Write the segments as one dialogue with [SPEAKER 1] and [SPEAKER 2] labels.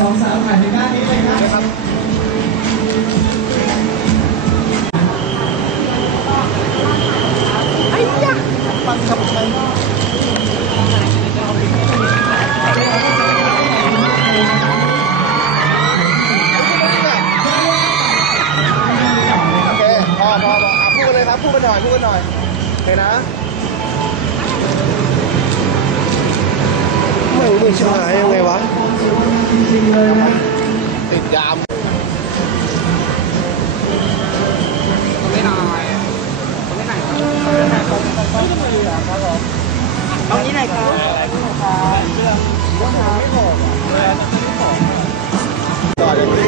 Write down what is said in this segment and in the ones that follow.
[SPEAKER 1] สองสาวถ่ายในด้านนี้เลยครับ
[SPEAKER 2] ปังครับใช้โอเคพอพอพออะพูดกันเลยครับพูดกันหน่อยพูดกันหน่อยโอเคนะไม่รู้มึงชิบหายยังไงวะ ติดยาม
[SPEAKER 3] ตรงนี้ไหนครับ
[SPEAKER 2] ต่อเดี๋ยวนี้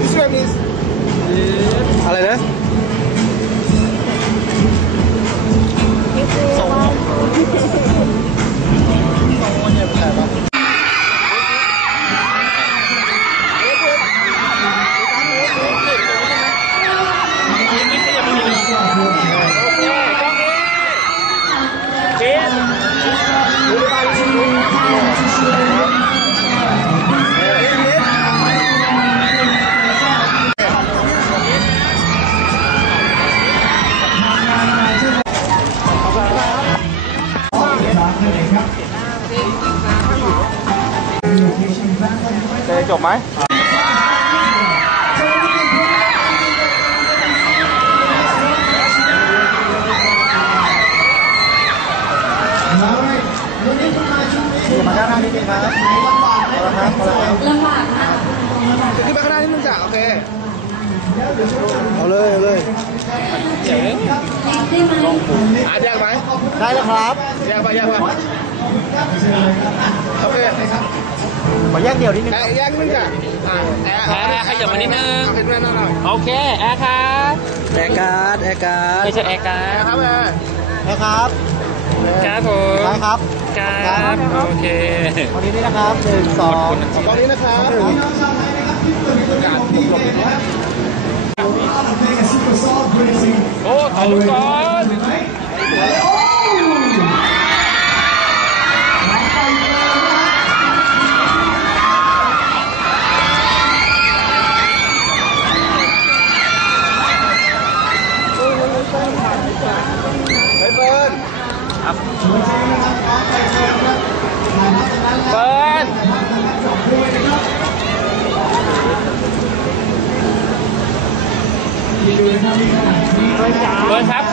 [SPEAKER 2] This one is อะไรนะ จะจบไหมมาข้างหน้านิดนึงครับเอาละครับเอาละครับ
[SPEAKER 4] ลำบากนะ
[SPEAKER 2] ขึ้นมาข้างหน้านิดนึงจ้ะโอเค เอาเลยเอาเลย
[SPEAKER 4] ได้ไหม
[SPEAKER 2] อะแยกไหมได้แล้วครับแยกไปแยกไปโอเค
[SPEAKER 3] ขอแยกเดี่ยวนิดนึง
[SPEAKER 2] แยกแยกนึงจ้ะอะแอร์
[SPEAKER 5] แอร์ขยับมานิดนึง
[SPEAKER 2] เอาเป็นแม่หน่อย
[SPEAKER 5] โอเคแอร์ครับ
[SPEAKER 3] แอร์การ์ดแอร์การ์ด
[SPEAKER 5] ไม่ใช่แอร์ครั
[SPEAKER 2] แอร์
[SPEAKER 5] บ
[SPEAKER 2] ครับแอร์
[SPEAKER 3] แอร์ครับ
[SPEAKER 5] ครับผม
[SPEAKER 3] ได้ครับ
[SPEAKER 5] ครับโอเค
[SPEAKER 3] วันนี้นี่นะครับหนึ่งสอง
[SPEAKER 2] ขอบคุณนี้นะครับ
[SPEAKER 5] โอ้ถ่ายรูป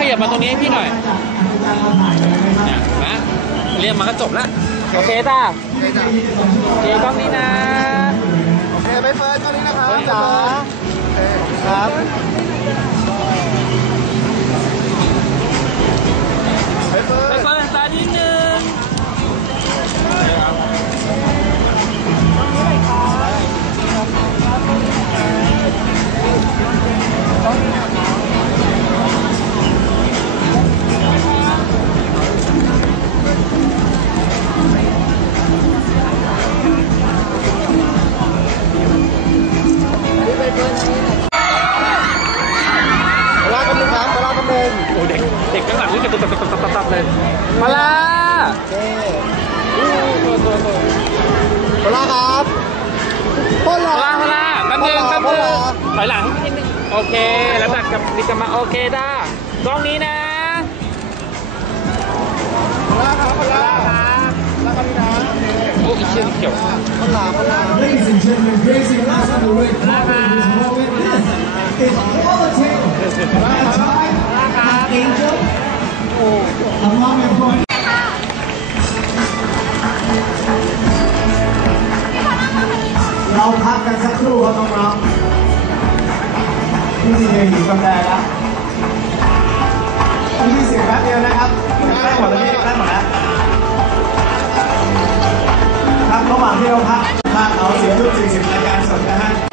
[SPEAKER 5] ยับมาตรงนี้ให้พี่หน่อยเนี่ยนะเรียกมาก็จบละโอเคจ้า
[SPEAKER 2] โอเคจ้ะ
[SPEAKER 5] โอเคกล้องนี้นะ
[SPEAKER 2] โอเคไปเฟิร์นตอนนี้นะครับ
[SPEAKER 3] เฟิร์นจ๋า
[SPEAKER 2] โอเค
[SPEAKER 3] ครับ
[SPEAKER 5] มาลา
[SPEAKER 3] โอเค
[SPEAKER 5] ตัวตัวตัว
[SPEAKER 3] โคลาครับพ่นหรอ
[SPEAKER 5] มาลามาลาแป๊บนึงแป๊บนึงถอยหลังนิดนึงโอเค แล้วดักกับนิกามาโอเคด้ากล้องนี้นะพ
[SPEAKER 2] ลาครับพลาครับพลากกันนี่นะ
[SPEAKER 5] โอ้อีเชี่ยเขียว
[SPEAKER 3] พลาพลา
[SPEAKER 1] Ladies and gentlemen, raising last on the red carpet in this moment. This is Qualitative. Right, Angel. กาแฟแล้วพี่เสียงแป๊บเดียวนะครับได้หมดแล้วพี่ได้หมดแล้วครับระหว่างที่เราพักพักเอาเสียงรุ่น40รายการสดนะฮะ